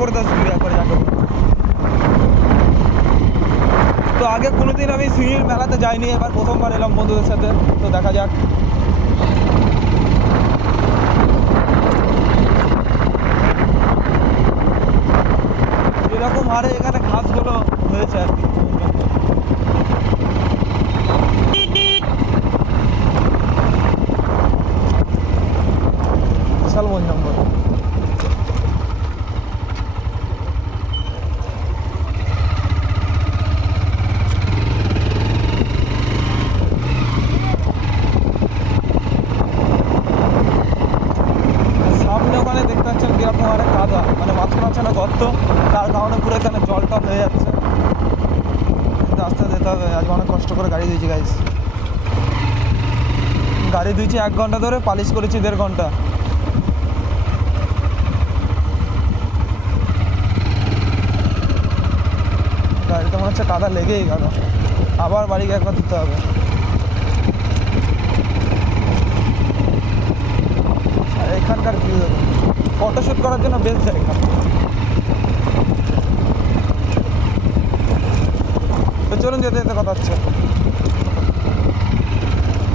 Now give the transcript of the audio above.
জবরদস্ত ভিউ একবার যাকে বলে। তো আগে কোনোদিন আমি সিঙ্গির মেলাতে যাইনি, এবার প্রথমবার এলাম বন্ধুদের সাথে। তো দেখা যাক। এরকম হারে এখানে ঘাসগুলো হয়েছে আর কি। বিশাল বন জঙ্গল। সামনে ওখানে দেখতে পাচ্ছেন কিরকম হারে কাদা, মানে মাঝখানে গর্ত, তার কারণে পুরো এখানে জল টল হয়ে যাচ্ছে। কিন্তু আস্তে যেতে হবে, আজকে অনেক কষ্ট করে গাড়ি ধুয়েছি গাইস। গাড়ি ধুয়েছি 1 ঘন্টা ধরে, পালিশ করেছি 1.5 ঘন্টা। গাড়িতে মনে হচ্ছে কাদা লেগেই গেল, আবার বাড়ি গিয়ে একবার ধুতে হবে। আর এখানকার ভিউ দেখুন, ফটোশ্যুট করার জন্য বেস্ট জায়গা। তো চলুন যেতে যেতে কথা হচ্ছে।